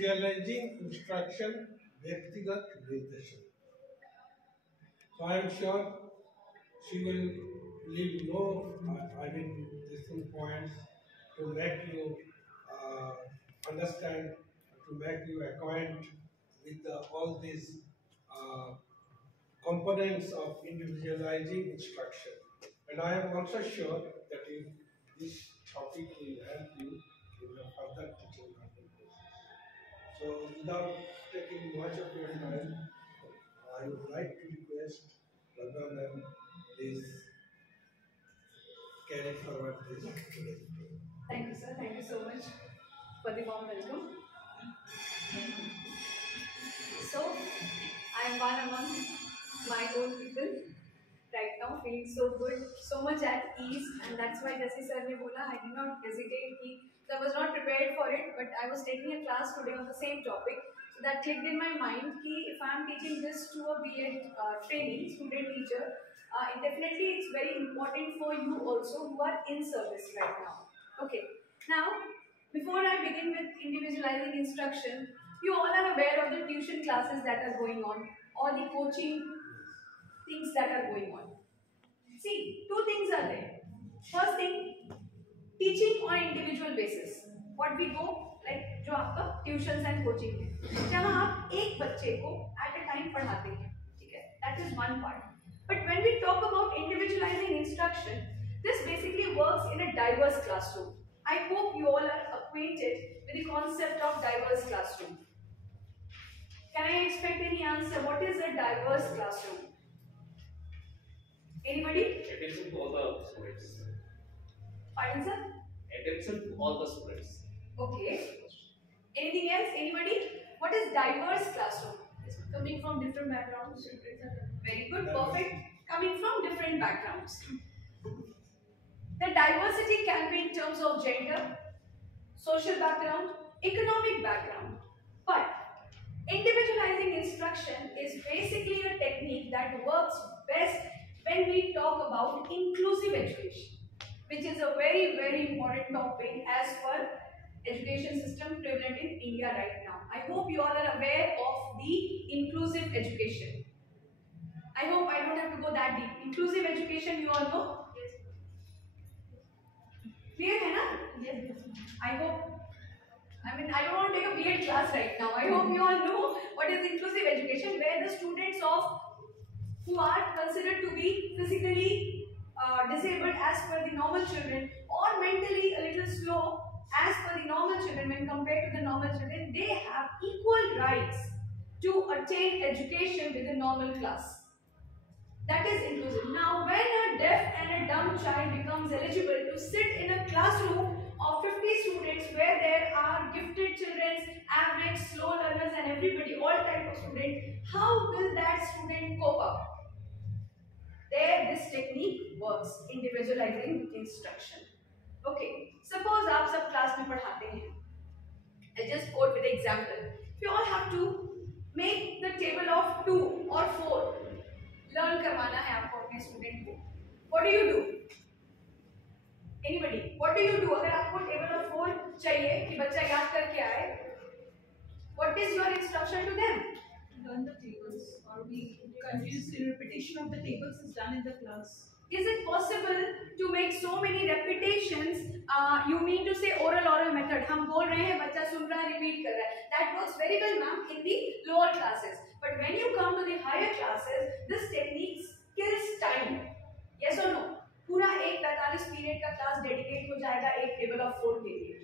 individualizing instruction, व्यक्तिगत निर्देशन. So I am sure she will leave different points to make you understand, to make you acquaint with all these components of individualizing instruction. And I am also sure that this topic will help you in your further teaching learning process. So without taking much of your time, I would like to request Bhagwan ma'am, please carry forward this today. Thank you, sir. Thank you so much for the warm welcome. So, I am one among my own people right now, feeling so good, so much at ease, and that's why Jesse sir ne bola, I did not hesitate. I was not prepared for it, but I was taking a class today on the same topic. So that clicked in my mind कि if I am teaching this to a B.Ed training student teacher, definitely it's very important for you also who are in service right now. Okay. Now, before I begin with individualizing instruction, you all are aware of the tuition classes that are going on or the coaching things that are going on. See, two things are there. First thing, teaching on individual basis. What we go like जो आपका tuitions and coaching है, जहाँ आप एक बच्चे को at a time पढ़ाते हैं, ठीक है? That is one part. But when we talk about individualizing instruction, this basically works in a diverse classroom. I hope you all are acquainted with the concept of diverse classroom. Can I expect any answer? What is a diverse classroom? Anybody? Attention to all the students. Pardon, sir? Attention to all the students. Okay. Anything else? Anybody? What is diverse classroom? Coming from different backgrounds. Very good. Perfect. Coming from different backgrounds. The diversity can be in terms of gender, social background, economic background. But individualizing instruction is basically a technique that works best when we talk about inclusive education, which is a very, very important topic as per education system prevalent in India right now. I hope you all are aware of the inclusive education. I hope I don't have to go that deep. Inclusive education, you all know? Yes. Clear hai na? Yes. I hope. I don't want to take a B.Ed class right now. I hope you all know what is inclusive education, where the students of who are considered to be physically disabled as per the normal children or mentally a little slow as per the normal children when compared to the normal children, they have equal rights to attain education with the normal class. That is inclusive. Now, when a deaf and a dumb child becomes eligible to sit in a classroom of 50 students where there are gifted children, average, slow learners and everybody, all type of students, how will that student cope up? There this technique works, individualizing instruction. Okay, suppose आप सब class में पढ़ाते हैं. I just quote with example. You all have to make the table of 2 or 4. Learn करवाना है आपको अपने student को. What do you do? Anybody? What do you do? अगर आपको table of 4 चाहिए कि बच्चा याद करके आए, what is your instruction to them? Learn the tables, or we confuse the repetition of the tables is done in the class. Is it possible to make so many repetitions? You mean to say oral method? हम बोल रहे हैं, बच्चा सुन रहा है, repeat कर रहा है. That works very well, ma'am, in the lower classes. But when you come to the higher classes, this technique kills time. Yes or no? पूरा एक 45 पीरियड का क्लास डेडिकेट हो जाएगा एक टेबल ऑफ 4 के लिए.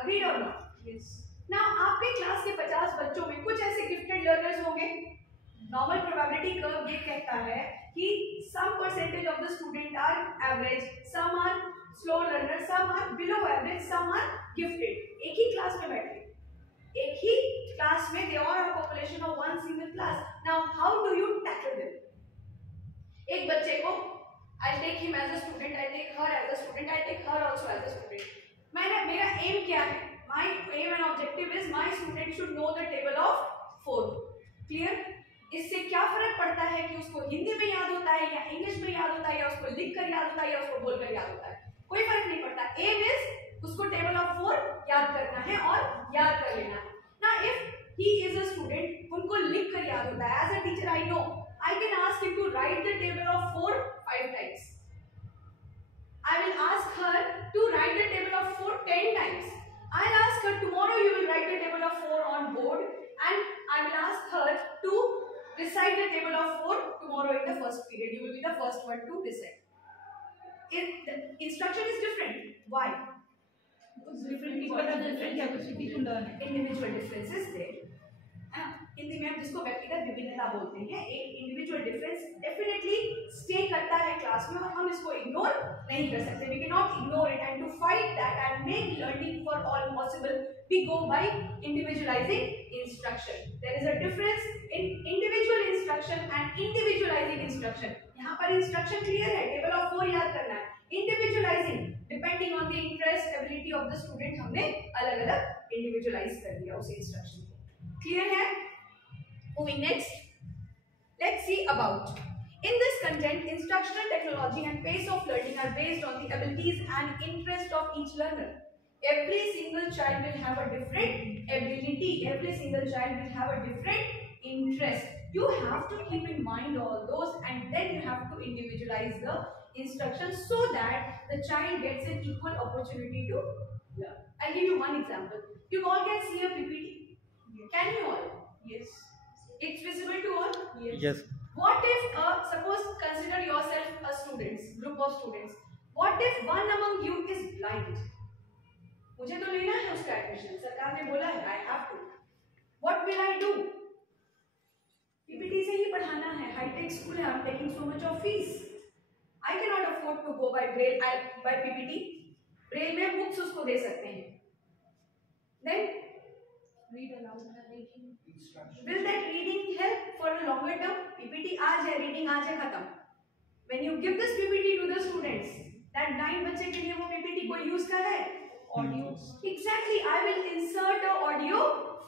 Agreed or not? Yes. Now आपके class के 50 बच्चों में कुछ ऐसे गिफ्टेड लर्नर्स होंगे. Normal probability curve ये कहता है कि some percentage of the student are average, some are slow learners, some are below average, some are gifted. एक ही क्लास में बैठे, एक ही क्लास में they are a population of one single class. Now how do you tackle them? एक बच्चे को I'll take him as a student, I'll take her as a student, I'll take her also as a student. मेरा aim क्या है? My aim and objective is my student should know the table of 4. Clear? इससे क्या फर्क पड़ता है कि उसको हिंदी में याद होता है या इंग्लिश में याद होता है या उसको लिख कर याद होता है या उसको बोलकर याद होता है? कोई फर्क नहीं पड़ता. एम इज उसको टेबल ऑफ 4 याद करना है और याद कर लेना है. I know. I can ask him to write the table of 4 5 times. I will ask her to write the table of 4 10 times. I'll ask her tomorrow you will write the table of 4 on board, and I will ask her to recite the table of 4 tomorrow in the first period. You will be the first one to recite. The instruction is different. Why? Because different people have different capacity to learn. Individual differences there. Hindi में हम जिसको व्यक्तिगत विभिन्नता बोलते हैं, एक individual difference definitely stay करता है क्लास में और हम इसको इग्नोर नहीं कर सकते. We can not ignore it and to fight that and make learning for all possible we go by individualising instruction. There is a difference in individual instruction and individualising instruction. यहाँ पर instruction clear है, table of 4 याद करना है. Individualising depending on the interest ability of the student हमने अलग अलग individualise कर दिया उस इंस्ट्रक्शन को. क्लियर है? Moving next, let's see about. In this content, instructional technology and pace of learning are based on the abilities and interest of each learner. Every single child will have a different ability. Every single child will have a different interest. You have to keep in mind all those, and then you have to individualize the instructions so that the child gets an equal opportunity to learn. I'll give you one example. You all can see a PPT. Can you all? Yes. It's visible to all? Yes. What if, suppose consider yourself a students, group of students. What if one among you is blind? मुझे तो लेना है उसका admission, सरकार ने बोला है I have to. What will I do? PPT से ही पढ़ाना है, high-tech school है, I'm taking so much of fees. I cannot afford to go by Braille, by PPT. Braille में books उसको दे सकते हैं. Then Read aloud. will that reading help for a longer term? PPT आज है, reading आज है, खत्म. When you give this PPT to the students, that 9 बच्चे के लिए वो PPT कोई use कर रहा है? Audio. Exactly. I will insert a audio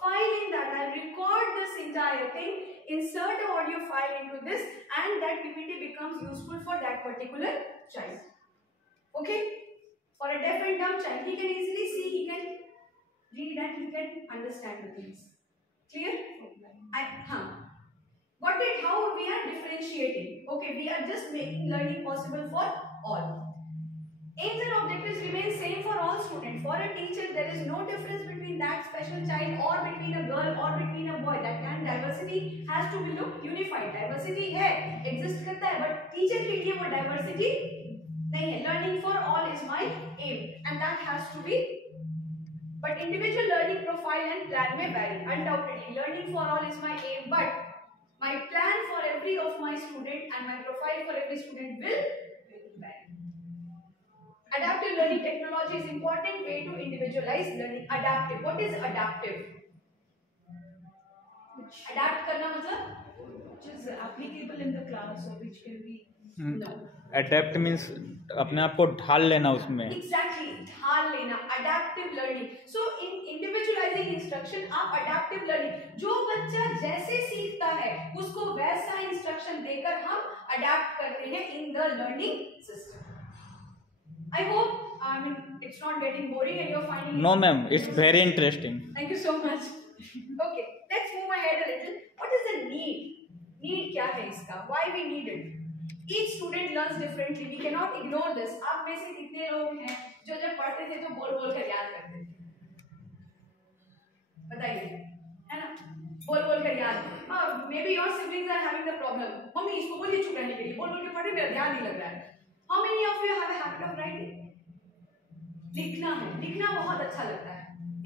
file in that. I'll record this entire thing, insert a audio file into this, and that PPT becomes useful for that particular child. Okay? For a deaf and dumb child, he can easily see, he can read, and he can understand the things. Clear? How we are differentiating? Okay, we are just making learning possible for all. Aims and objectives remain same for all students. For a teacher, there is no difference between that special child or between a girl or between a boy. That kind diversity has to be looked unified. Diversity है, exist करता है, but teacher के लिए वो diversity नहीं है. Learning for all is my aim, and that has to be. But individual learning profile and plan may vary. Undoubtedly, learning for all is my aim, but my plan for every of my student and my profile for every student will vary. Adaptive learning technology is important way to individualize learning. Adaptive. What is adaptive? Adapt करना मतलब Which is applicable in the class or which can be. No. Adapt means अपने आप को ढाल लेना उसमें. Exactly, ढाल लेना. Adaptive learning. So in individualizing instruction, आप adaptive learning, जो बच्चा जैसे सीखता है उसको वैसा instruction देकर हम adapt करते हैं in the learning system. I hope it's not getting boring and you're finding. No, ma'am. It's very interesting. Thank you so much. Okay, let's move ahead a little. What is the need? Need क्या है इसका? Why we need it? Each student learns differently. We cannot ignore this. आप में से कितने लोग हैं जो जब पढ़ते थे तो बोल बोल कर याद करते थे? बताइए, है ना? बोल बोल कर याद. Maybe your siblings are having the problem. Mummy इसको बोलिए चुप रहने के लिए. बोल बोल के पढ़े, मेरा ध्यान नहीं लग रहा है. How many of you have a habit of writing? लिखना है. लिखना बहुत अच्छा लगता है.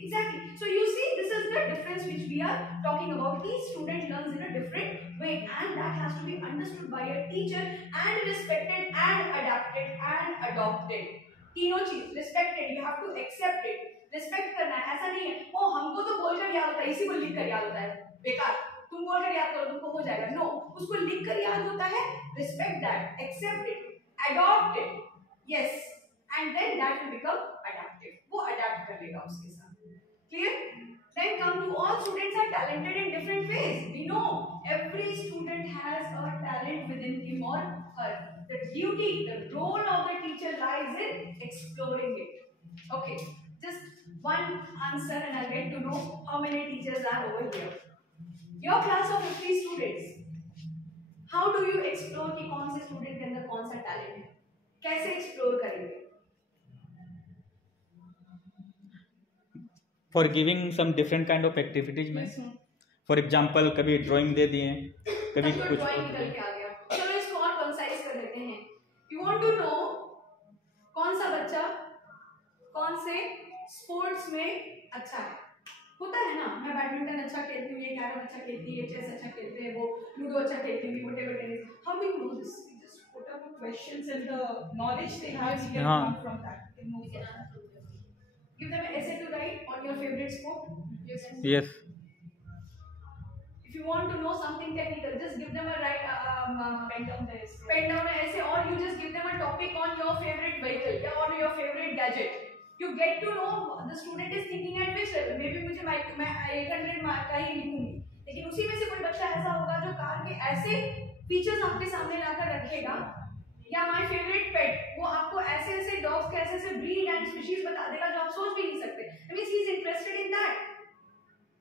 Exactly. So you see, this is the difference which we are talking about. Each student learns in a different way, and that has to be understood by a teacher and respected and adapted and adopted. तीनों चीज respected, you have to accept it. Respect करना है. ऐसा नहीं है, ओ हमको तो बोलकर याद होता है, इसी को लिख कर याद होता है. बेकार. तुम बोलकर याद करो, तुमको हो जाएगा. No, उसको लिख कर याद होता है. Respect that, accept it, adopt it. Yes, and then that will become adaptive. वो adapt कर लेगा उसके साथ. Clear? Then come to all students are talented in different ways. We know every student has a talent within him or her. The duty, the role of the teacher lies in exploring it. Okay, just one answer and I'll get to know how many teachers are over here. Your class of 50 students. How do you explore कि कौन से student के अंदर कौन सा talent है, कैसे explore करेंगे? For giving some different kind of activities में, फॉर एग्जांपल कभी ड्राइंग दे दिए, कभी कुछ ड्राइंग निकल के आ गया। चलो इसको और कंसाइज कर देते हैं। यू वांट टू नो कौन सा बच्चा कौन से स्पोर्ट्स में अच्छा है। होता है ना, मैं बैडमिंटन अच्छा खेलती हूँ, ये कैरम अच्छा खेलती है, चेस अच्छा खेलते हैं, वो लूडो अच्छा खेलती है, whatever tennis. How do you know this? Just put up the questions and the knowledge they have, you can हाँ. come from that. You can move on. Give them an essay to write on your favorite sport. Yes If you want to know something technical, just give them a Pen down the essay. pen down an essay, or you just give them a topic on your favorite vehicle or your favorite gadget. You get to know the student is thinking at which level. Maybe मुझे मैं 800 mark का ही लिखूंगी, लेकिन उसी में से कोई बच्चा ऐसा होगा जो कार के ऐसे फीचर्स आपके सामने लाकर रखेगा, या माय फेवरेट पेट, वो आपको ऐसे ऐसे डॉग्स के ऐसे ऐसे ब्रीड एंड स्पीशीज बता देगा जो आप सोच भी नहीं सकते। That means he is interested in that.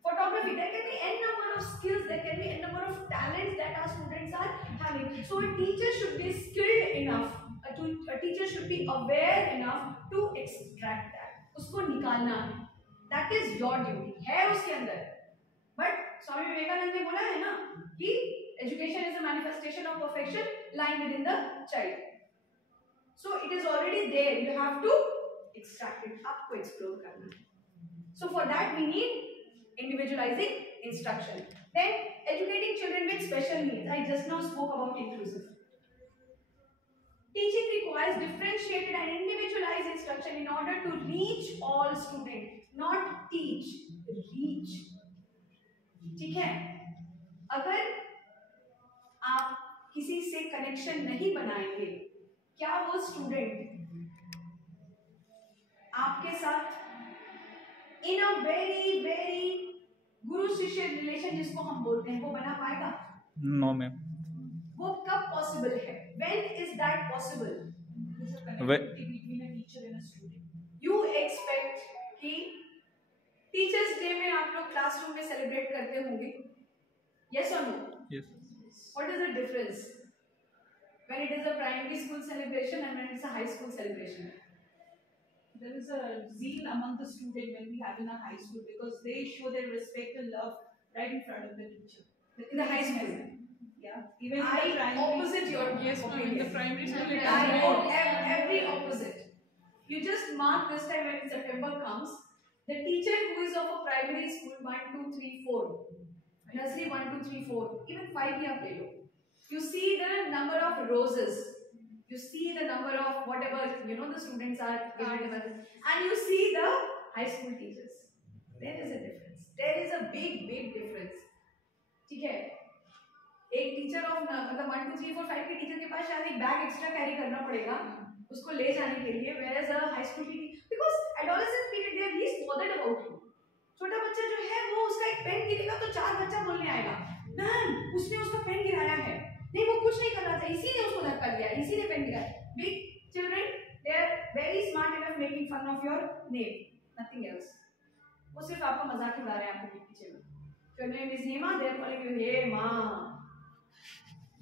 Photography, there can be n number of skills, there can be n number of talents that our students are having. So a teacher should be skilled enough, a teacher should be aware enough to extract that, उसको निकालना है। That is your duty, है उसके अंदर। But Swami Vivekananda ने बोला है ना कि education is a manifestation of perfection lying within the child. So it is already there, you have to extract it, आपको explore करना है। So for that we need individualizing instruction. Then educating children with special needs. I just now spoke about inclusive. Teaching requires differentiated and individualized instruction in order to reach all students, not teach, reach. ठीक है? अगर आप किसी से connection नहीं बनाएंगे, क्या वो स्टूडेंट आपके साथ इन अ वेरी गुरु शिष्य रिलेशन जिसको हम बोलते हैं वो बना पाएगा? No ma'am. वो कब पॉसिबल है? When is that possible? There's a connectivity between a teacher and a student. You expect कि टीचर्स डे में आप लोग क्लासरूम में सेलिब्रेट करते होंगे, yes or no? Yes. What is the difference when it is a primary school celebration and when it's a high school celebration? There is a zeal among the student when we have in a high school because they show their respect and love right in front of the teacher. In the high school, Yeah. Even in I the primary opposite your Yes, ma'am. In the primary school, it I is go more. every opposite. You just mark this time when September comes, the teacher who is of a primary school 1, 2, 3, 4, nursery 1, 2, 3, 4, even 5 भी आप ले लो. You see the number of roses. You see the number of whatever the students are given, and you see the high school teachers. There is a difference. There is a big difference. ठीक है? एक teacher of मतलब 1, 2, 3, 4, 5 के teacher के पास शायद एक bag extra carry करना पड़ेगा उसको ले जाने के लिए, whereas a high school teacher, because adolescent period they are least bothered about you. छोटा बच्चा जो है वो उसका एक पेन गिरेगा तो 4 बच्चा बोलने आएगा, मैम उसने उसका पेन गिराया है, नहीं वो कुछ नहीं कर रहा था, इसी ने उसको धक्का दिया, इसी ने पेन गिराया. Big children, they are very smart enough making fun of your name, nothing else. वो सिर्फ आपका मजाक उड़ा रहे हैं आपके पीछे में. Your name is Hema, they are calling you hey माँ.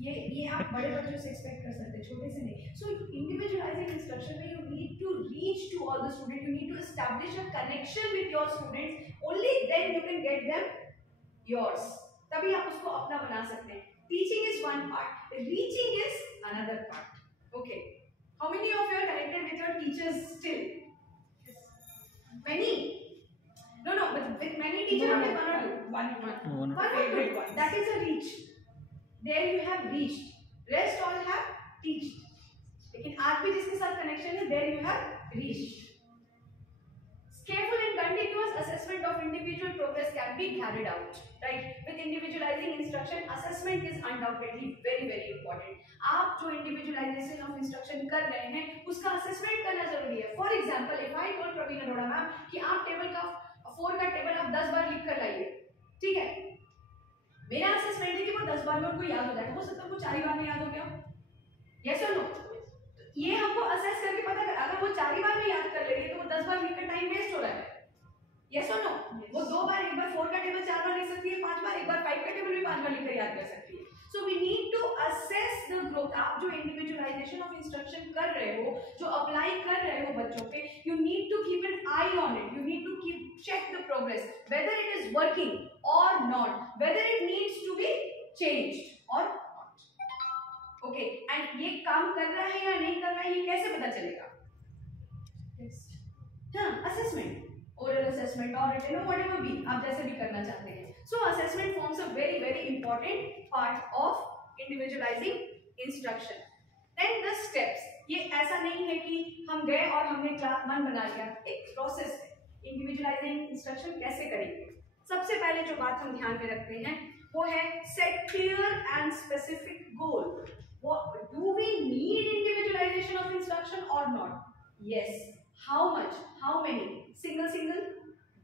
ये आप बड़े बच्चों से एक्सपेक्ट कर सकते हैं, छोटे से नहीं. So individualizing instruction में you need to reach to all the students, you need to establish a connection with your students, only then you can get them yours. तभी आप उसको अपना बना सकते हैं. Teaching is one part, reaching is another part. Okay, how many of you are connected with your teachers still? Many? No, but with many teachers or with one or two? One. One or Favorite two. ones. That is a reach. There you have reached. Rest all have teached. लेकिन आज भी जिसके साथ connection है, there you have reached. Careful and continuous assessment of individual progress can be carried out. Right? With individualizing instruction, assessment is undoubtedly very important. आप जो individualization of instruction कर रहे हैं, उसका assessment करना जरूरी है. For example, if I told Praveen Arora ma'am कि आप टेबल का 4 का टेबल आप 10 बार लिख कर लाइए, ठीक है? मेरा असेसमेंट है कि वो 10 बार में उनको याद हो जाएगा, हो सकता है वो 4 बार में याद हो गया. यस और नो? ये हमको असेस करके पता कर, अगर वो 4 बार में याद कर ले रही है तो वो 10 बार लिखकर टाइम वेस्ट हो रहा है. यस और नो? वो 2 बार, एक बार 4 का टेबल 4 बार लिख सकती है, 5 बार, एक बार 5 का टेबल भी 5 बार लिखकर याद कर सकती है. So we need to individualisation of instruction कर रहे हो, जो अप्लाई कर रहे हो बच्चों पे, you need to keep an eye on it, you need to keep check the progress, whether it is working और नॉट, whether it needs to be changed और नॉट. ओके, एंड ये काम कर रहा है या नहीं कर रहा है, ये कैसे पता चलेगा? हाँ, असेसमेंट, ओरल असेसमेंट और रिटन और व्हाटएवर भी आप जैसे भी करना चाहते हैं. So assessment forms a very very important part of individualizing instruction. Then the steps. ये ऐसा नहीं है कि हम गए और हमने क्लास मन बना लिया, एक प्रोसेस है. इंडिविजुअलाइजिंग इंस्ट्रक्शन कैसे करेंगे? सबसे पहले जो बात हम ध्यान में रखते हैं वो है set clear and specific goal. Do we need individualization of instruction or not? Yes. How much? How many? Single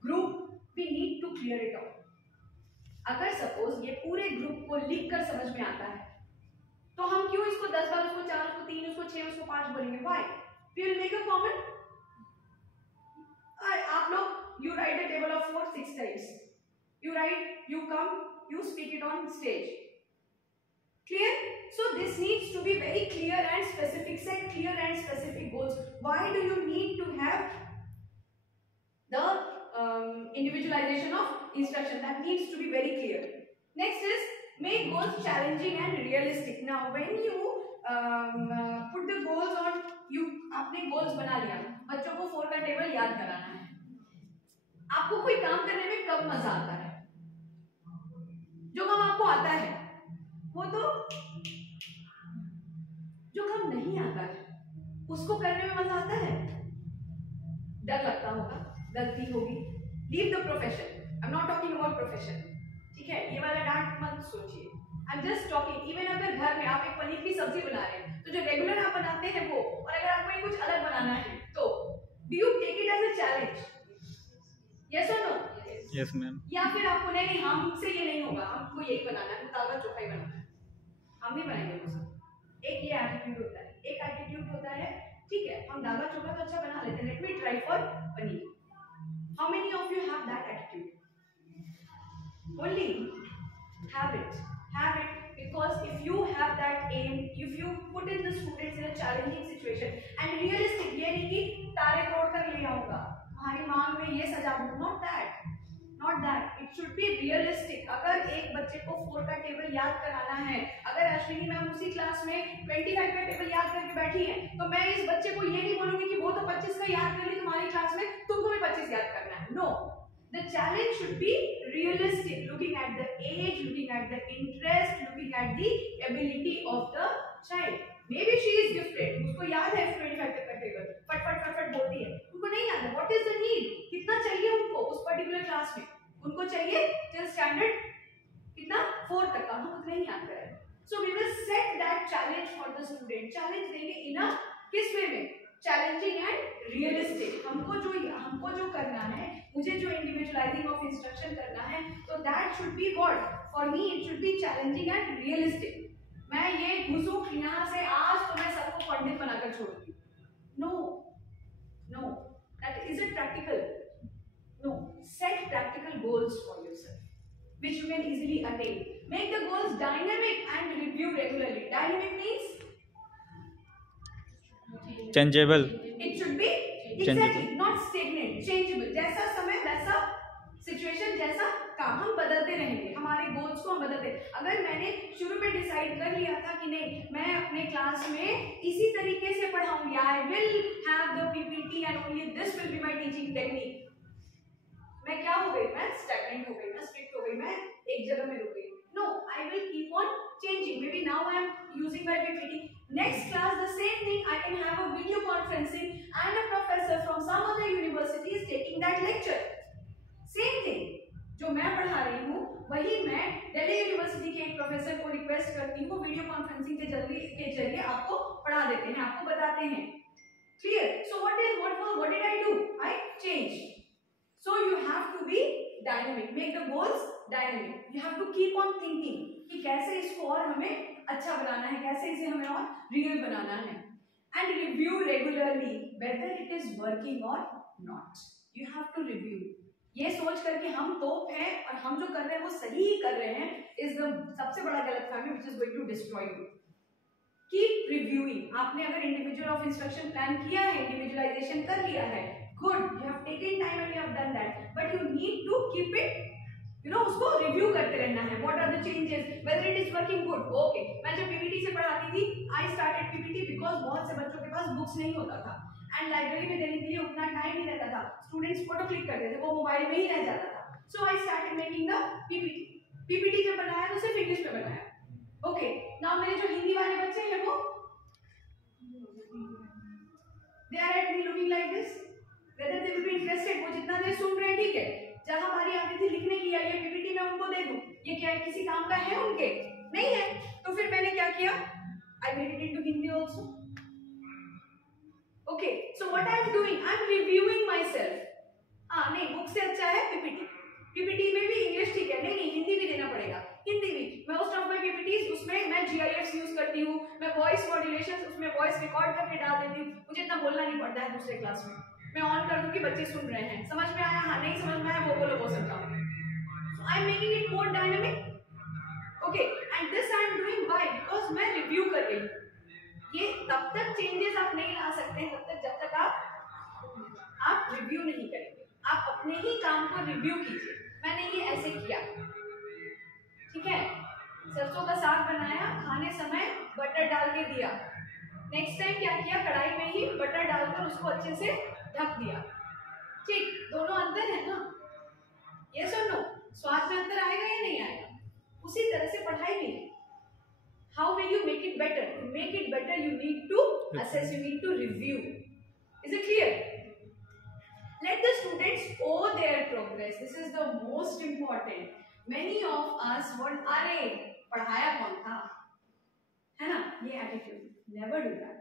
group? We need to clear it out. अगर सपोज ये पूरे ग्रुप को लिख कर समझ में आता है तो हम क्यों इसको 10 बार, उसको 4, उसको 3, उसको 6, उसको 5 बोलेंगे? Why? We will make a common. आप लोग you write the table of 4 6 times, you write, you come, you speak it on stage. Clear? So this needs to be very clear and specific. Set clear and specific goals. Why do you need to have the individualization of instruction? That needs to be very clear. Next is make goals challenging and realistic. Now when you put the goals on, you अपने goals बना लिया, बच्चों को 4 का table याद कराना है. आपको कोई काम करने में कब मजा आता है? जो काम आपको आता है, वो तो जो काम नहीं आता है उसको करने में मजा आता है? डर लगता होगा, गलती होगी. Leave the profession. I am not talking about profession, ठीक है? ये वाला डांट मत सोचिए. I am just talking even अगर घर में आप एक पनीर की सब्जी बना रहे हैं तो जो रेगुलर आप बनाते हैं वो, और अगर आपको कुछ अलग बनाना है तो do you take it as a challenge? Yes और नो? Yes ma'am. या फिर आपको नहीं हमसे ये नहीं होगा, हमको यही बनाना है, दाल भात चोखा ही बनाना है, हम नहीं बनाएंगे वो सब. एक ये एटीट्यूड होता है. एक एटीट्यूड होता है ठीक है हम दाल भात चोखा तो अच्छा बना लेते हैं, let me try for paneer. How many of you have that attitude? Only have it because if you have that aim, if you put in the students in a challenging situation and realistic, ये नहीं कि तारे तोड़ कर ले आऊंगा, हमारी मांग में ये सजा दूं, not that, it should be realistic. अगर एक बच्चे को 4 का टेबल याद कराना है, अगर अश्विनी मैम उसी क्लास में 25 का टेबल याद करके बैठी है तो मैं इस बच्चे को ये नहीं बोलूंगी कि वो तो 25 का याद कर ली तुम्हारी क्लास में, तुमको भी 25 याद करना है. No, the challenge should be realistic, looking at the age, looking at the interest, looking at the ability of the child. Maybe she is gifted, उसको याद है 25 तक का टेबल, फट बोलती है, उनको नहीं याद है. What is the need? कितना चाहिए उनको उस पर्टिकुलर क्लास में? उनको चाहिए till standard कितना 4 तक का, हम उतना ही याद करें. So we will set that challenge for the student. Challenge देंगे in a किस वे में? Challenging and realistic. हमको जो करना है, मुझे जो इंडिविजुअलाइजिंग ऑफ इंस्ट्रक्शन करना है, तो that should be what? For me it should be challenging and realistic. मैं ये घुसूं यहाँ से आज तो मैं सबको पंडित बनाकर छोड़ूंगी. No, that is it practical? No. Set practical goals for yourself which you can easily attain. Make the goals dynamic and review regularly. Dynamic means changeable. it should be exactly not stagnant, changeable. जैसा समय वैसा situation, जैसा काम, हम बदलते रहेंगे. हमारे goals को हम बदलते. अगर मैंने शुरू में डिसाइड कर लिया था कि नहीं मैं अपने क्लास में इसी तरीके से पढ़ाऊंगी, I will have the PPT and only this will be my teaching technique, मैं क्या हो गई? मैं स्टैग्नेंट हो गई, मैं स्ट्रिक्ट हो गई, मैं एक जगह में रुक गई. No, I will keep on changing. Maybe now I am using my PPT. Next class, the same thing. I can have a video conferencing and a professor from some other university is taking that lecture. Same thing. जो मैं पढ़ा रही हूँ वही मैं Delhi university के एक professor को रिक्वेस्ट करती हूँ, वो वीडियो कॉन्फ्रेंसिंग के जरिए आपको पढ़ा देते हैं, आपको बताते हैं. Clear? So what did I do? I changed. So you have to be dynamic. Make the goals dynamic. You have to keep on thinking कि कैसे इसको और हमें अच्छा बनाना है, कैसे इसे हमें और रियल बनाना है. And review regularly whether it is working or not. You have to review. ये सोच करके हम तोप हैं और हम जो कर रहे हैं वो सही कर रहे हैं is the सबसे बड़ा गलतफहमी which is going to destroy you. Keep reviewing. आपने अगर इंडिविजुअल ऑफ इंस्ट्रक्शन प्लान किया है, इंडिविजुअलाइजेशन कर लिया है, good, you have taken time and you have done that, but you need to keep it, you know, उसको review करते रहना है। What are the changes, whether it is working good. Okay, मैं जब पीपीटी से पढ़ाती थी, आई स्टार्टेड पीपीटी बिकॉज बहुत से बच्चों के पास बुक्स नहीं होता था एंड लाइब्रेरी में देने के लिए उतना टाइम नहीं रहता था। स्टूडेंट्स फोटो क्लिक करते थे, वो मोबाइल में ही रह जाता था। So I started making the PPT. PPT जब बनाया तो सिर्फ इंग्लिश में बनाया। ओके, नाउ मेरे जो हिंदी वाले बच्चे हैं वो they are at me looking like this, whether they will be interested. वो जितना देर सुन रहे हैं ठीक है, जहां बारी आती थी लिखने की या ये पीपीटी में उनको दे दूं, ये क्या है, किसी काम का है उनके? नहीं है। तो फिर मैंने क्या किया, I made it into Hindi also. Okay, so what I am doing, I am reviewing my self. हां, नहीं, बुक से अच्छा है पीपीटी। पीपीटी में भी इंग्लिश ठीक है, नहीं हिंदी भी देना पड़ेगा, हिंदी भी। मोस्ट ऑफ माय पीपीटीज उसमें मैं जीआईएफ यूज करती हूँ, मैं वॉइस मॉड्यूलेशन उसमें वॉइस रिकॉर्ड करके डाल देती हूँ, मुझे इतना बोलना नहीं पड़ता है। दूसरे क्लास में मैं ऑन कर दूं कि बच्चे सुन रहे हैं, समझ में आया, हाँ नहीं समझ में आया वो बोलो, बोल सकता हूँ। So I am making it more dynamic. Okay, and this I am doing why, because मैं रिव्यू कर रही हूँ। ये तब तक चेंजेस आप नहीं ला सकते हैं तब तक जब तक आप रिव्यू नहीं करेंगे। आप अपने ही काम को रिव्यू कीजिए। मैंने ये ऐसे किया, ठीक है, सरसों का साग बनाया, खाने समय बटर डाल के दिया। नेक्स्ट टाइम क्या किया, कढ़ाई में ही बटर डालकर उसको अच्छे से ढक दिया। ठीक, दोनों अंतर है ना, यस और नो? स्वाद में अंतर आएगा या नहीं आएगा? उसी तरह से पढ़ाई में how will you make it better? To make it better you need to assess, you need to review. Is it clear? Let the students owe their progress. This is the most important. Many of us want, अरे पढ़ाया कौन था, है ना, ये attitude. Never do that.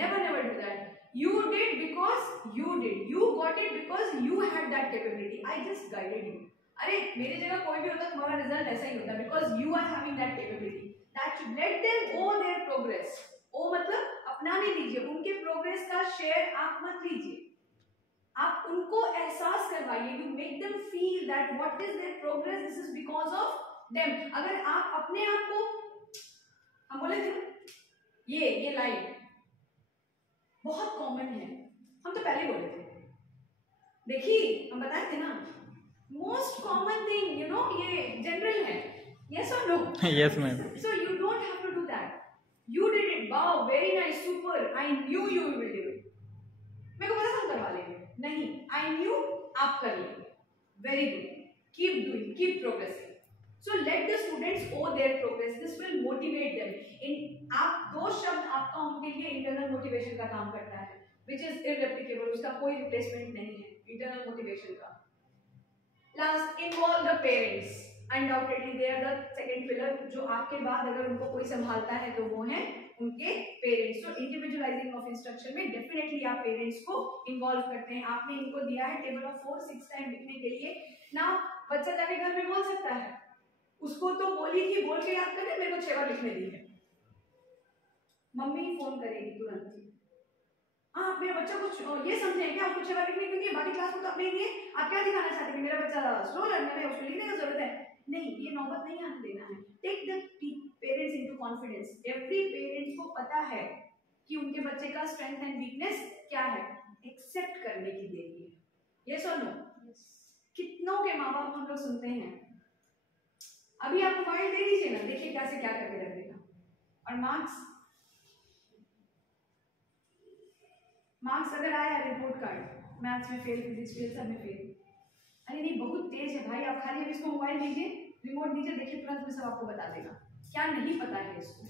Never do that. You did because you did. You got it because you had that capability. I just guided you. अरे मेरी जगह कोई भी होता तुम्हारा रिजल्ट ऐसा ही होता, because you are having that capability. That should let them owe their progress. ओ मतलब अपनाने दीजिए, उनके प्रोग्रेस का शेयर आप मत लीजिए, आप उनको एहसास करवाइए। You make them feel that what is their progress, this is because of them. अगर आप अपने आप को, हम बोले थे ये लाइन बहुत कॉमन है, हम तो पहले बोले थे, देखिए हम बताए थे ना, most common thing, you know, ये जनरल है, yes or no? Yes ma'am. So you don't have to do that. You did it, wow, very nice, super, I knew you will do it. मेरे को पता था हम करवा लेंगे, नहीं, I knew आप कर लेंगे, very good, keep doing, keep progressing. So let the students owe their progress. This will motivate them. In आप दो शब्द आपका उनके लिए internal motivation का काम करता है, which is irreplicable, उसका कोई replacement नहीं है internal motivation का. Last, involve the parents. Undoubtedly they are the second pillar. जो आपके बाद अगर उनको कोई संभालता है तो वो हैं उनके पेरेंट्स. तो इंडिविजुअलाइजिंग ऑफ इंस्ट्रक्शन में डेफिनेटली आप पेरेंट्स को इन्वॉल्व करते हैं. आपने इनको दिया है टेबल ऑफ 4 6 टाइम लिखने के लिए ना, बच्चा जाके घर में बोल सकता है, उसको तो बोली थी, बोल के याद करने, मेरे को 6 बार लिखने दी है, मम्मी फोन करेगी तुरंत, हाँ मेरा बच्चा कुछ ये समझे क्या आपको 6 बार लिखने, क्योंकि बाकी क्लास में तो अपने लिए आप क्या दिखाना चाहते हैं, मेरा बच्चा स्लो लर्नर है, उसको लिखने की जरूरत है. नहीं, ये नौबत नहीं आने देना है. Take the parents into confidence. Every parents को पता है कि उनके बच्चे का स्ट्रेंथ एंड वीकनेस क्या है, एक्सेप्ट करने की देरी है. यस और नो? कितनों के माँ बाप हम लोग सुनते हैं, अभी आप मोबाइल दे दीजिए ना, देखिए कैसे क्या करके रख देगा. और मार्क्स अगर आया रिपोर्ट कार्ड, मैथ्स में फेल, फिजिक्स फेल, सब में फेल, अरे नहीं बहुत तेज है भाई, आप खाली इसको मोबाइल दीजिए, रिमोट दीजिए, देखिए तुरंत में सब आपको बता देगा. क्या नहीं पता है इसको?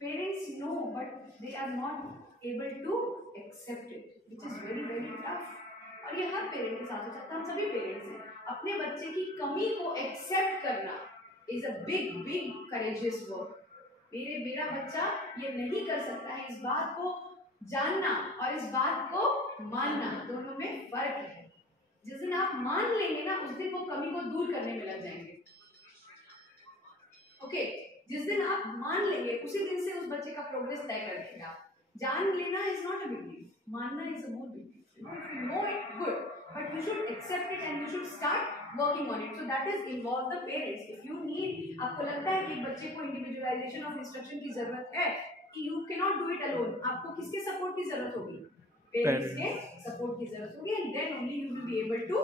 Parents know but they are not able to accept it, which is very very tough. और ये हर पेरेंट के साथ हो सकता है, हम सभी पेरेंट्स हैं. अपने बच्चे की कमी को एक्सेप्ट करना is a big big courageous work. मेरा बच्चा ये नहीं कर सकता है, इस बात को जानना और इस बात को मानना, दोनों में फर्क है. जिस दिन आप मान लेंगे ना, उस दिन वो कमी को दूर करने में लग जाएंगे. ओके, जिस दिन आप मान लेंगे उसी दिन से उस बच्चे का प्रोग्रेस तय कर देंगे. जान लेना is not a big deal, मानना is a more big deal. No it good, but you should accept it and you should start working on it. So that is involve the parents. If you need, आपको लगता है कि बच्चे को individualization of instruction की जरूरत है, you cannot do it alone. आपको किसके support की जरूरत होगी? Parents के support की जरूरत होगी, and then only you will be able to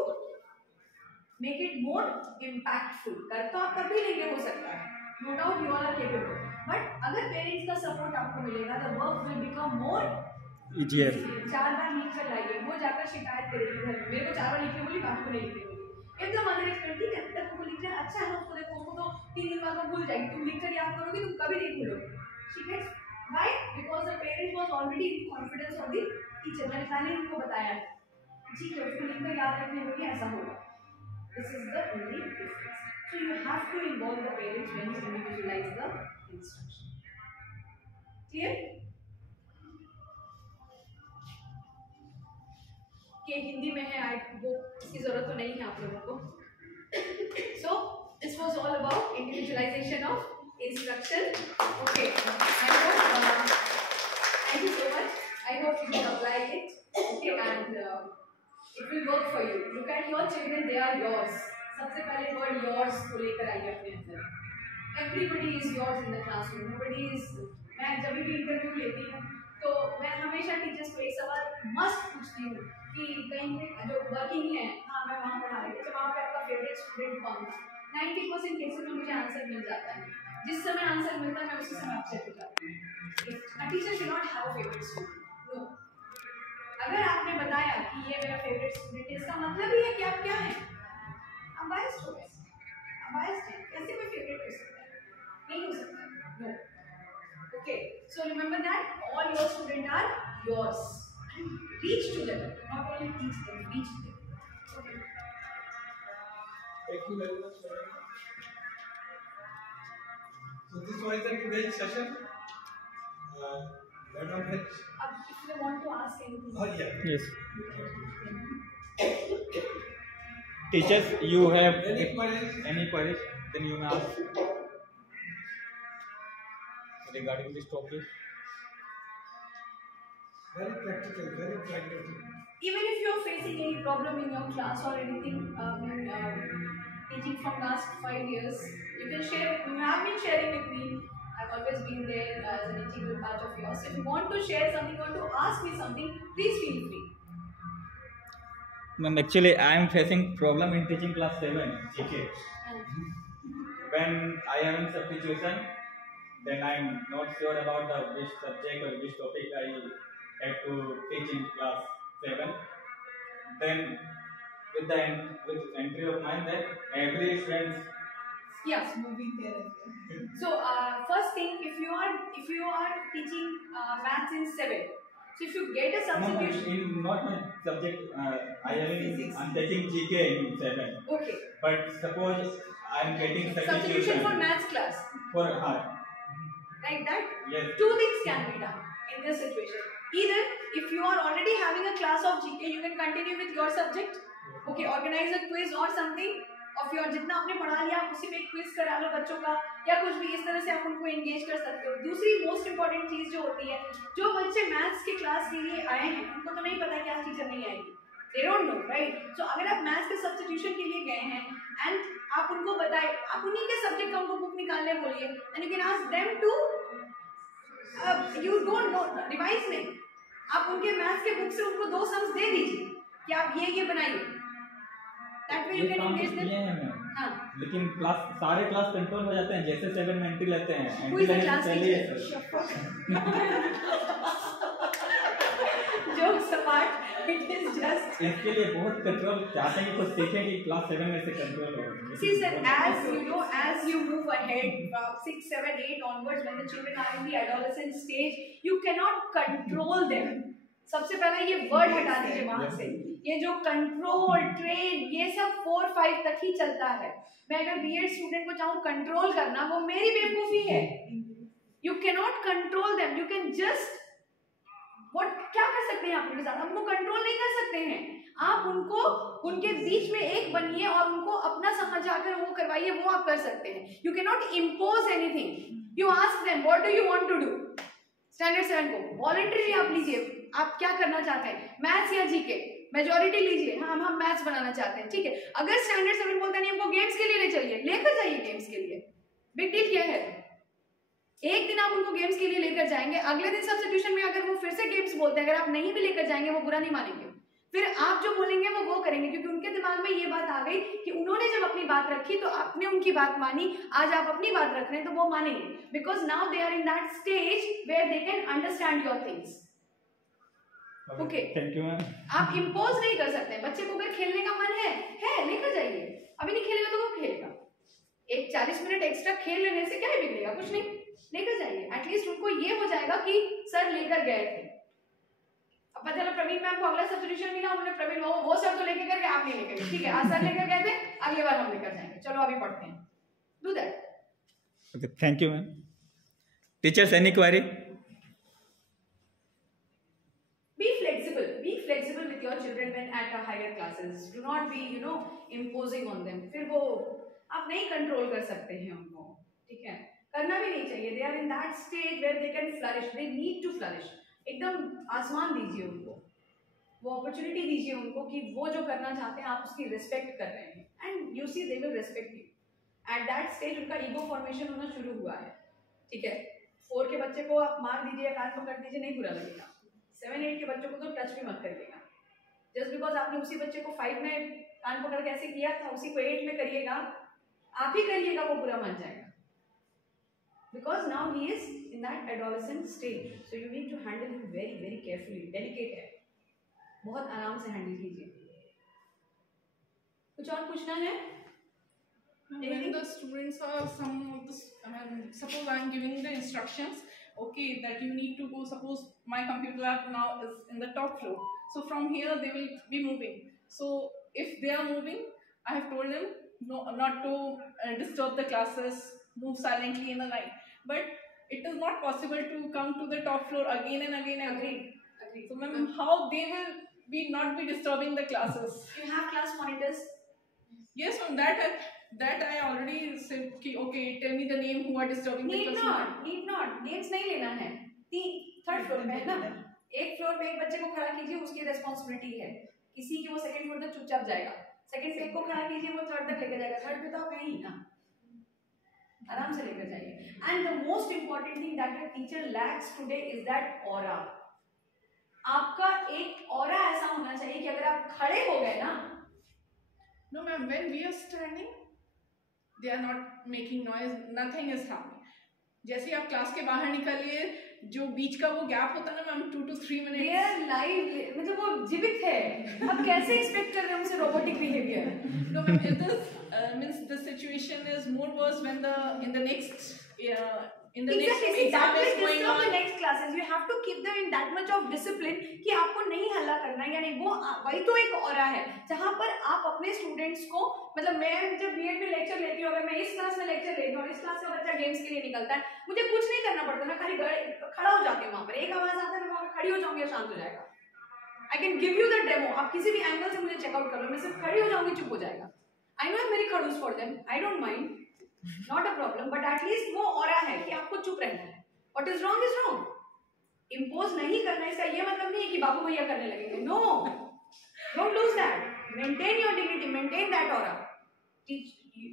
make it more impactful. कर तो आप तभी लेंगे हो सकता है, no doubt you all are capable. But अगर parents का support आपको मिलेगा, the work will become more easier. 4 बार लिख कर लाइए, वो जाकर शिकायत करेगी घर में, मेरे को 4 बार लिखने बोली, बाप को नहीं लिखने बोली. If the mother is ठीक है, तब वो लिख रहा है, अच्छा है ना, उसको देखो, उसको तो 3 दिन बाद वो भूल जाएगी, तुम लिख कर याद करोगे, तुम कभी नहीं भूलोगे. She gets why? Because the parent was already in the confidence of the teacher. मैंने पहले उनको बताया, ठीक है, उसको लिख कर याद रखने बोलिए, ऐसा होगा. This is the only difference. So you have to involve the parents when you individualize the instruction. Clear? कि हिंदी में है, वो इसकी जरूरत तो नहीं है आप लोगों को. So this was all about individualization of instruction. Okay, I hope thank you so much. I hope you can apply it. Okay, and it will work for you. Look at your children; they are yours. सबसे पहले word yours को लेकर आइए अपने अंदर. Everybody is yours in the classroom. Nobody is. मैं जब भी इंटरव्यू लेती हूँ तो मैं हमेशा टीचर्स को एक सवाल मस्ट पूछती हूँ कि कहीं जो वर्किंग है, हाँ मैं वहाँ पढ़ा रही हूँ, वहाँ पे आपका फेवरेट स्टूडेंट कौन था? 90% केसेस में मुझे आंसर मिल जाता है. जिस समय आंसर मिलता है मैं उसी समय अपसेट हो जाती हूँ. A teacher should not have a favorite student. No. अगर आपने बताया कि ये मेरा फेवरेट स्टूडेंट है, इसका मतलब ही है कि आप क्या हैं? आप बायस्ड हो गए. आप बायस्ड हैं. कैसे कोई फेवरेट हो सकता है? नहीं हो सकता. No. Okay. So remember that all your students are yours. Reach to them, not only teach them, reach to them. Okay. Thank you very much, madam. So this was the today's session. Madam H. If you want to ask anything. Oh yeah. Yes. Teachers, you have any queries? Then you may ask regarding this topic. Very practical, very practical. Even if you are facing any problem in your class or anything, teaching from last 5 years, you can share. You have been sharing with me. I've always been there as an integral part of yours. If you want to share something, want to ask me something, please feel free. Ma'am, actually, I am facing problem in teaching class 7 GK. When I am in substitution, then I am not sure about the which subject or which topic I have to teach in class 7. Then with entry of mine, that every student. Yes. Moving there and there. So first thing, if you are teaching maths in 7, so if you get a substitution. No, in not my subject. I'm taking GK in 7. Okay. But suppose I am getting Substitution for maths class. For Like that? Yes. 2 things can be done in this situation. Either if you are already having a class of GK, you can continue with your subject. Okay, organize a quiz or something of your जितना आपने पढ़ा लिया आप उसी में एक quiz करा लो बच्चों का, या कुछ भी इस तरह से आप उनको एंगेज कर सकते हो. दूसरी मोस्ट इंपॉर्टेंट चीज जो होती है, जो बच्चे मैथ्स के क्लास के लिए आए हैं उनको तो नहीं पता कि आज टीचर नहीं आएगी. They don't know, right? So अगर आप मैथ्स के सब्स्टिट्यूशन के लिए गए हैं and आप उनको बताए, आप उन्हीं के सब्जेक्ट का उनको बुक निकालने बोलिए, and you can ask them to you don't know revise नहीं, आप उनके मैथ्स के बुक से उनको 2 सम्स दे दीजिए कि आप ये बनाइए. That way you can engage them. हाँ. लेकिन क्लास सारे क्लास कंट्रोल हो जाते हैं जैसे 7 में एंट्री लेते हैं. Who is the class teacher? Joke apart, it is just. इसके लिए बहुत कंट्रोल चाहते हैं कि कुछ सीखें कि क्लास 7 में से कंट्रोल हो. See sir, as you move ahead, 6, 7, 8 onwards, when the children are in the adolescent stage, you cannot control them. सबसे पहले ये वर्ड हटा दीजिए वहां से. ये जो कंट्रोल, ट्रेन, ये सब 4, 5 तक ही चलता है. मैं अगर बीएड स्टूडेंट को चाहूँ कंट्रोल करना, वो मेरी बेवकूफी है. You cannot control them. You can just क्या कर सकते हैं आप उनके साथ? उनको कंट्रोल नहीं कर सकते हैं. आप उनको उनके बीच में एक बनिए और उनको अपना समझाकर वो करवाइए, वो आप कर सकते हैं. You cannot impose anything. You ask them, what do you want to do? Standard 7 को वॉलंटरी आप लीजिए, आप क्या करना चाहते हैं, मैथ्स या जीके. मेजोरिटी लीजिए, हाँ हम मैथ्स बनाना चाहते हैं, ठीक है। अगर स्टैंडर्ड 7 बोलता नहीं हमको गेम्स के लिए ले चलिए, लेकर जाइए गेम्स के लिए, बिग डील क्या है। एक दिन आप उनको गेम्स के लिए लेकर जाएंगे, अगले दिन सब्स्टिट्यूशन में अगर वो फिर से गेम्स बोलते हैं, अगर आप नहीं भी लेकर जाएंगे वो बुरा नहीं मानेंगे, फिर आप जो बोलेंगे वो करेंगे, क्योंकि उनके दिमाग में ये बात आ गई कि उन्होंने जब अपनी बात रखी तो आपने उनकी बात मानी, आज आप अपनी बात रख रहे हैं तो वो मानेंगे, because now they are in that stage where they can understand your things. Okay, thank you ma'am. आप इम्पोज नहीं कर सकते। बच्चे को अगर खेलने का मन है लेकर जाइए, अभी नहीं खेलेगा तो वो खेलेगा, एक 40 मिनट एक्स्ट्रा खेल लेने से क्या ही बिगड़ेगा, कुछ नहीं, लेकर जाइए। एटलीस्ट उनको ये हो जाएगा कि सर लेकर गए थे। अब पता चला प्रवीण मैम को अगला सब्स्टिट्यूशन मिला, उन्होंने प्रवीण वो सर तो लेकर गए, आप नहीं लेकर गए, ठीक है, आज सर लेकर गए थे, अगली बार हम लेकर जाएंगे, चलो अभी पढ़ते हैं, do that. Okay, thank you ma'am. Teachers, any query? Be flexible with your children when at a higher classes. Do not be, imposing on them. फिर वो आप नहीं कंट्रोल कर सकते हैं उनको, ठीक है, करना भी नहीं चाहिए। They are in that stage where they can flourish. They need to flourish. एकदम आसमान दीजिए उनको, वो अपॉर्चुनिटी दीजिए उनको कि वो जो करना चाहते हैं आप उसकी रिस्पेक्ट कर रहे हैं, and you see they will respect you. At that stage उनका ईगो फॉर्मेशन होना शुरू हुआ है, ठीक है। 4 के बच्चे को आप मार दीजिए, कान पकड़ दीजिए, नहीं बुरा लगेगा। 7-8 के बच्चों को तो टच भी मत करिएगा। जस्ट बिकॉज आपने उसी बच्चे को 5 में कान पकड़ के ऐसे किया था, उसी को 8 में करिएगा, आप ही करिएगा, वो बुरा मान जाएगा। Because now he is in that adolescent stage, so you need to handle him very, very carefully. Delicate है, बहुत आराम से हैंडल कीजिए। कुछ और पूछना है? When the students are suppose I am giving the instructions, okay, that you need to go. Suppose my computer lab now is in the top floor, so from here they will be moving. So if they are moving, I have told them no, not to disturb the classes, move silently in the night. But it is not possible to come to the top floor again and again and again. Agreed. So ma'am, how they will not be disturbing the classes? You have class monitors? Yes ma'am, that I already said कि okay, tell me the name who are disturbing the class. Need not. Games नहीं लेना है। 3rd floor पे है ना, एक floor पे एक बच्चे को खड़ा कीजिए, उसकी रिस्पॉन्सिबिलिटी है। किसी की वो 2nd फ्लोर तक चुपचाप जाएगा, 2nd पे एक को खड़ा कीजिए, वो 3rd तक लेकर जाएगा, 3rd पे तो आप हैं ही ना, आराम से लेकर जाइए। And the most important thing that a teacher lakhs today is that aura. आपका एक ऑरा ऐसा होना चाहिए कि अगर आप खड़े हो गए ना, No ma'am, when we are standing, they are not making noise, nothing is happening. जैसे आप क्लास के बाहर निकलिए, जो बीच का वो गैप होता है ना ma'am, 2 to 3 minutes, they are live, मतलब वो जीवित है, आप कैसे एक्सपेक्ट कर रहे हैं उनसे robotic behaviour? no ma'am, it is means the situation is more worse when in the next Exactly, exam that is will going disturb the on. next classes. You have to keep them in that much of discipline कि आपको नहीं हल्ला करना है, यानी वो वही तो एक ऑरा है जहाँ पर आप अपने स्टूडेंट्स को, मतलब मैं जब बीएड में लेक्चर लेती हूँ, अगर मैं इस क्लास में लेक्चर लेती हूँ और इस क्लास का बच्चा गेम्स के लिए निकलता है, मुझे कुछ नहीं करना पड़ता, मैं खाली खड़ा हो जाती हूँ वहाँ पर, एक आवाज आता है, मैं वहाँ पर खड़ी हो जाऊंगी और शांत हो जाएगा। I can give you the demo, आप किसी भी एंगल से मुझे चेकआउट कर लो, मैं सिर्फ खड़ी हो जाऊंगी, चुप हो जाएगा। आई नो मेरी खड़ूस for them, I don't mind, not a problem, but at least वो ऑरा है कि आपको चुप रहना है। What is wrong is wrong. Impose नहीं करना, इसका ये मतलब नहीं है कि बाबू भैया करने लगेंगे। No, don't lose that. Maintain your dignity, maintain that aura.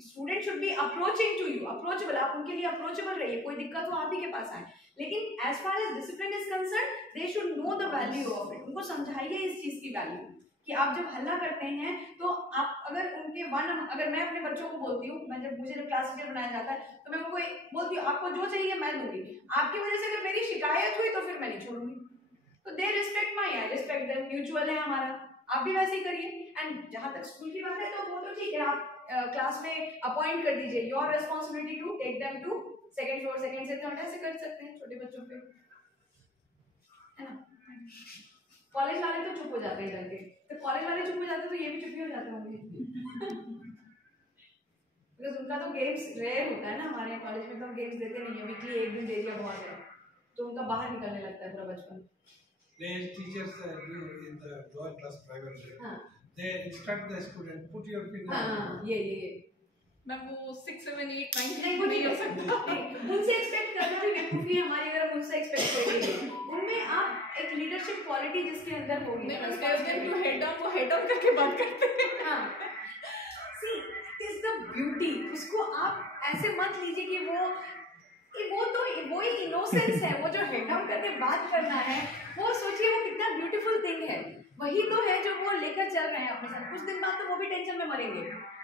Student should be approaching to you, approachable. आप उनके लिए approachable रहिए, कोई दिक्कत हो आप ही के पास आए। लेकिन as far as discipline is concerned, they should know the value of it. उनको समझाइए इस चीज की वैल्यू कि आप जब हल्ला करते हैं तो आप अगर उनके अगर मैं अपने बच्चों को बोलती हूँ, मुझे जब क्लास टीचर बनाया जाता है तो मैं उनको बोलती हूँ आपको जो चाहिए मैं दूंगी, आपकी वजह से अगर मेरी शिकायत हुई तो फिर मैं नहीं छोड़ूंगी। तो they respect my, I respect them, mutual है हमारा, आप भी वैसे ही करिए। एंड जहाँ तक स्कूल की बात है तो वो तो ठीक है, आप क्लास में अपॉइंट कर दीजिए, your responsibility to take them to 2nd floor, 2nd से 3rd, ऐसे कर सकते हैं छोटे बच्चों पे, है ना। कॉलेज वाले तो चुप हो जाते हैं इधर के, तो कॉलेज वाले चुप हो जाते तो ये भी चुप ही हो जाते होंगे। बिकॉज उनका तो गेम्स रेयर होता है ना, हमारे यहाँ कॉलेज में तो हम गेम्स देते नहीं है, वीकली एक दिन दे दिया बहुत है, तो उनका बाहर निकलने लगता है पूरा बचपन। The teachers do in the lower class private, हाँ they instruct the student, put your finger. हाँ, ये मैम वो 6, 7, 8, 9 नहीं वो नहीं नहीं हो सकता। नहीं, उनसे एक्सपेक्ट करना भी बेवकूफी है हमारी अगर हम उनसे एक्सपेक्ट करेंगे। उनमें आप एक लीडरशिप क्वालिटी जिसके अंदर होगी नहीं ma'am tell them to head down, वो हेड डाउन करके बात करते हैं। हाँ see it is the beauty. उसको आप ऐसे मत लीजिए कि वो तो वही इनोसेंस है। वो जो हेड डाउन करके बात करना है वो सोचिए वो कितना ब्यूटीफुल थिंग है। वही तो है जो वो लेकर चल रहे हैं अपने साथ। कुछ दिन बाद तो वो भी टेंशन में मरेंगे।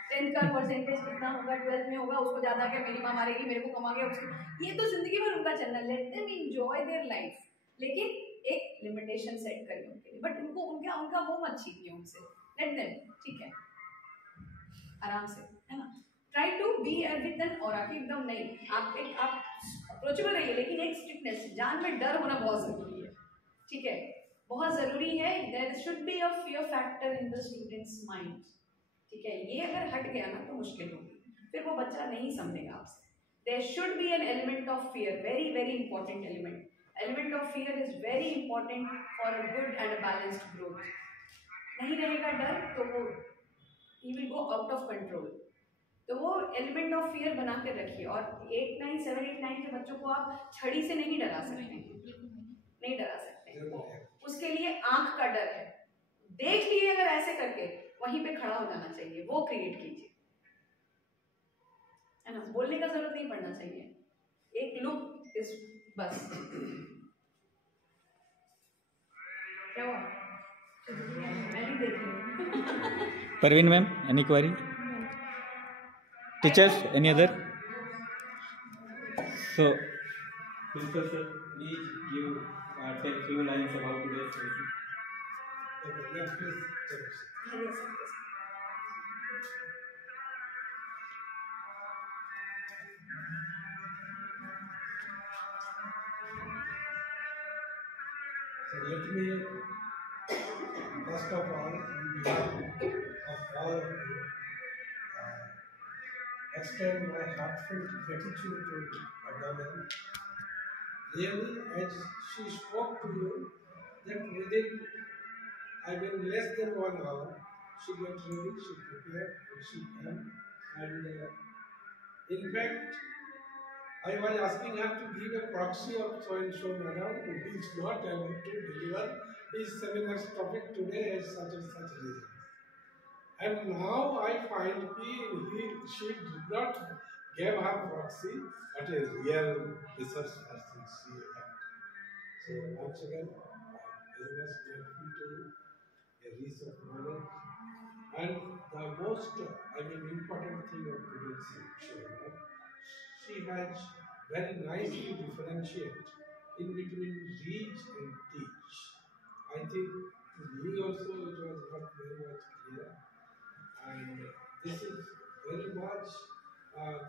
10th का परसेंटेज कितना होगा, 12th में होगा, उसको ज्यादा क्या मेरी माँ मारेगी, मेरे को कमा गया उसको। ये तो जिंदगी भर उनका चलना। Let them enjoy their life, लेकिन एक लिमिटेशन सेट करिए उनके लिए। बट उनको उनका उनका वो मत छीनिए उनसे। लेट देम, ठीक है, आराम से, है ना। Try to be with an aura कि एकदम नहीं, आप अप्रोचेबल रहिए, लेकिन एक स्ट्रिक्टनेस, जान में डर होना बहुत जरूरी है, ठीक है, बहुत जरूरी है। There should be a fear factor in the students mind, ठीक है। ये अगर हट गया ना तो मुश्किल होगी, फिर वो बच्चा नहीं समझेगा आपसे। There should be an element of fear, very very important element. Element of fear is very important for a good and balanced growth. नहीं रहेगा डर तो वो he will go out of control। तो वो एलिमेंट ऑफ फियर बना के रखिए। और 8, 9, 7, 8, 9 के बच्चों को आप छड़ी से नहीं डरा सकते, नहीं डरा सकते। उसके लिए आंख का डर है, देख लिए अगर ऐसे करके वहीं पे खड़ा हो जाना चाहिए, वो क्रिएट कीजिए, है ना। बोलने का जरूरत नहीं पड़ना चाहिए, एक लुक इज बस। क्या हुआ? मैं नहीं देख रही। Parveen ma'am, any query? Teachers, any other? So, Principal sir, please give tell few lines about today's session. Okay, next please. Yes, yes. So let me first of all, on behalf of all of you, extend my heartfelt gratitude to Abdomen. Really, as she spoke to you, that within, less than 1 hour, she got ready, she prepared, and she came. And in fact, I was asking her to give a proxy of so and so madam who is not able to deliver his seminar's topic today as such and such reason. And now I find she did not give her proxy, but a real research person she had. So once again, I am very much grateful to you, a research knowledge. And the most, important thing of today's seminar, she has very nicely differentiate in between reach and teach. I think to me also it was not very much clear. And this is very much,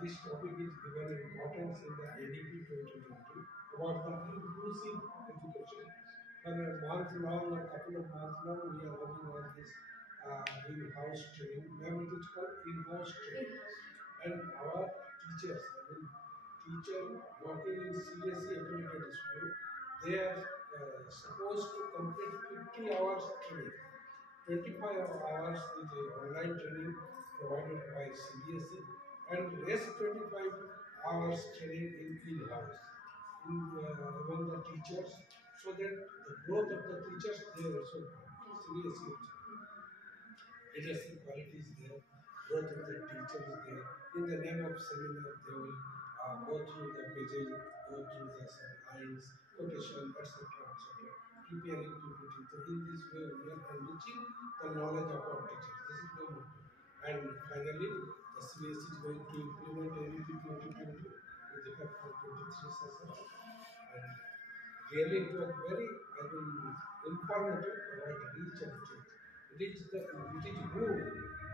this topic is given importance in the ADP 2020 about the inclusive education. For a month long or couple of months long, we are having all this in-house training. Ma'am, it is called in-house training. And our teachers, teacher working in CSE affiliated school, they are supposed to complete 50 hours training. 25 hours is a online training provided by CBSE, and rest 25 hours training in-house among the teachers, so that the growth of the teachers there also CBSE leadership quality is there, growth of the teacher is there. In the name of seminar, they will go through the pages, go through the some lines, quotation, etc., preparing PPT. So in this way, we are enriching the knowledge of our teachers. This is the motto. And finally, the CBSE is going to implement ABP 2020 with effect for 23 sessions. And really, it was very, informative about reach and change. It is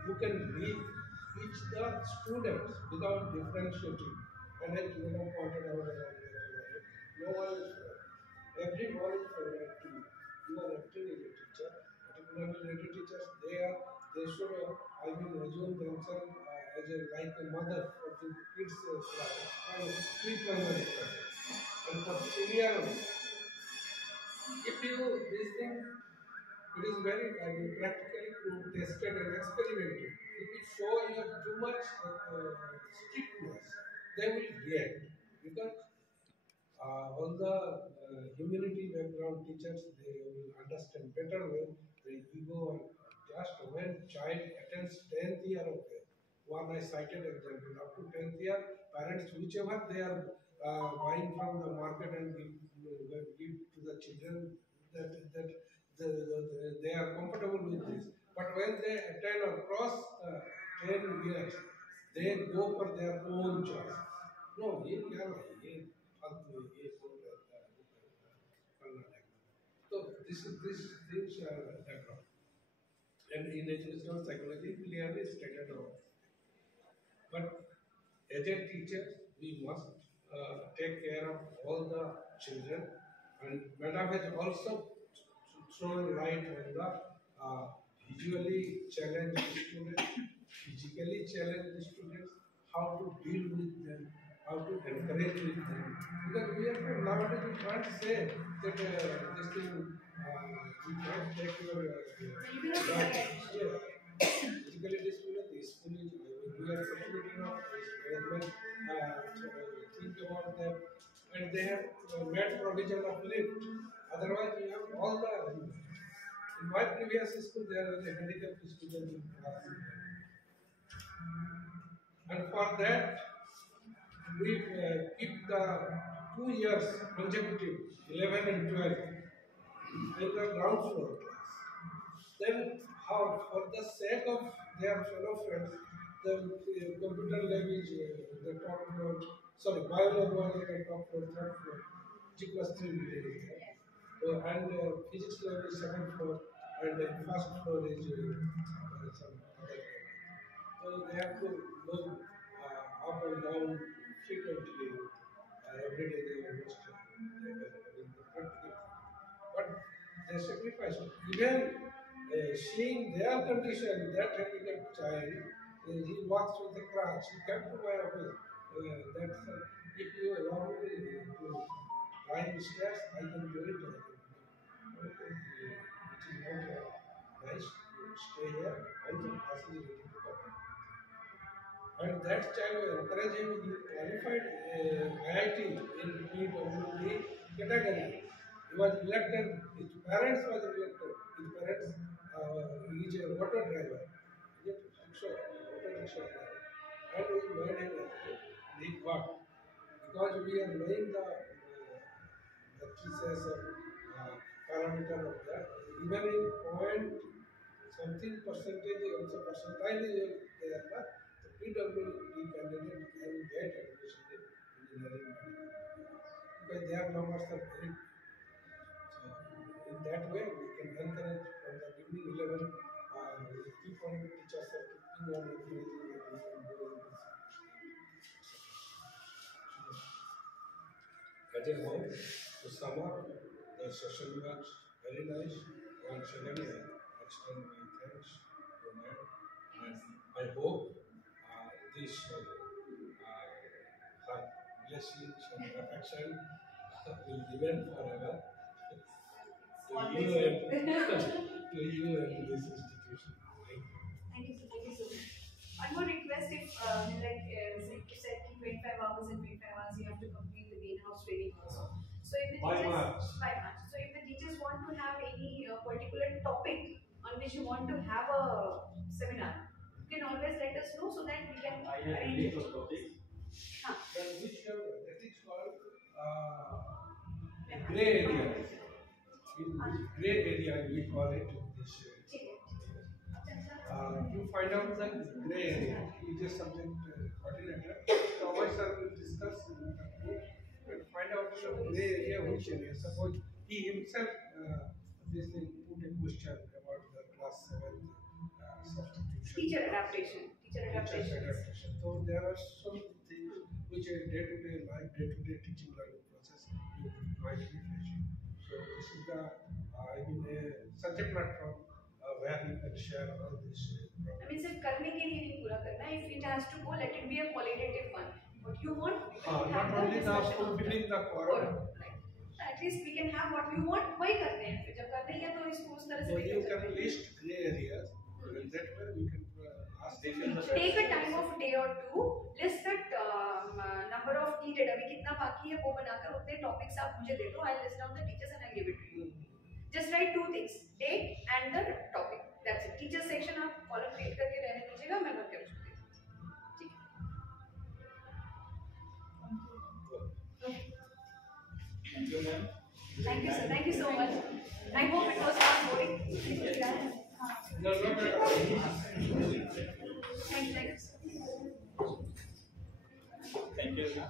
who can reach the students without differentiating. And as you have pointed out, no one is everyone is favorite to you. You are acting as a teacher, particularly lady teachers. They should assume themselves as like a mother for the kids class, pre-primary class, and for senior. If you this thing, it is very practically tested and experimented. if you show you too much strictness, they will react because all the humanity background teachers, they will understand better when the ego and just when child attends 10th year of their one I cited example up to 10th year, parents whichever they are buying from the market and give to the children that they are comfortable with this. But when they attain or cross 10 years, they go for their own choice. No, ये क्या है ये फालतू है ये बोल रहा है फलना ढेकना. So this things are background. And in educational psychology clearly stated about. But as a teacher, we must take care of all the children. And Madam has also thrown light on the visually challenged students, physically challenged students, how to deal with them, how to encourage with them. Because we have to, nowadays we can't say that this thing, we can't take your yeah. Physically disciplined, the school is, we are fortunate enough, management think about them, and they have made provision of lift. Otherwise, you have all the. In my previous school, there was a handicapped student in class. And for that, we keep the 2 years consecutive, 11 and 12, in the ground floor class. Then, how, for the sake of their fellow friends, the computer lab is the top floor, sorry, bio lab was the top floor, third floor, G plus 3 building is there. And physics lab is second floor, and first floor is some other lab. So they have to go up and down frequently. Every day they almost but they sacrifice. Even seeing their condition, that handicapped child, he walks with a crutch. He came to my office. That's if you allow me to climb stairs, I can do it. It is not nice to stay here. Also, passing is waiting to come. And that child encouraged him. He qualified IIT in PWD category. He was elected. His parents was elected. His parents, he is a auto driver. He is a auto rickshaw driver. And we made him he got because we are knowing the thesis or parameter of that. Even in point something percentage, also percentile is there, but the PWD candidate can get admission in engineering because their numbers are very. So in that way, we can encourage from the beginning 11. We keep on teachers are keeping on encouraging that we can go in this. As a whole, to sum up, the session was very nice. Once again, I extend my thanks to them, and I hope this her blessings and affection will remain forever to you and to you and to this institution. Thank you. Thank you so much. One more request, if you said 25 hours and 25 hours, you have to complete the in-house training also. So if the By teachers, March. by March. So if the teachers want to have any particular topic on which you want to have a seminar, you can always let us know so that we can I have arrange it. those topics. Then which that is called gray area. In this gray area, we call it this. You find out the gray area. He is a subject coordinator. So our sir will discuss and find out the gray area, which area. Suppose he himself this thing put a question about the class 7 substitution. Teacher adaptation. Teacher adaptation. So there are some things which are day-to-day life, day-to-day teaching learning process you might be facing. So this is the subject platform where you can share all this. I mean, सिर्फ करने के लिए नहीं पूरा करना. If it has to go, let it be a qualitative one. What you want, you can have not only the discussion. fulfilling the quorum. Right. At least we can have what we want. वही करते हैं. फिर जब करते हैं तो इसको उस तरह से. So you can list gray areas, and that way we can ask Take a time of a day or two, list that number of needed. अभी कितना बाकी है वो बनाकर उतने topics आप मुझे दे दो. I'll list down the teachers and I'll give it to you. Just write two things, date and the topic. That's it. Teacher section आप column create करके रहने दीजिएगा, मैं करके उसको दे दूँगी. ठीक. Thank you, ma'am. Thank you, sir. Thank you so much. I hope it was not boring. No, not at all. Thank you. Thank you.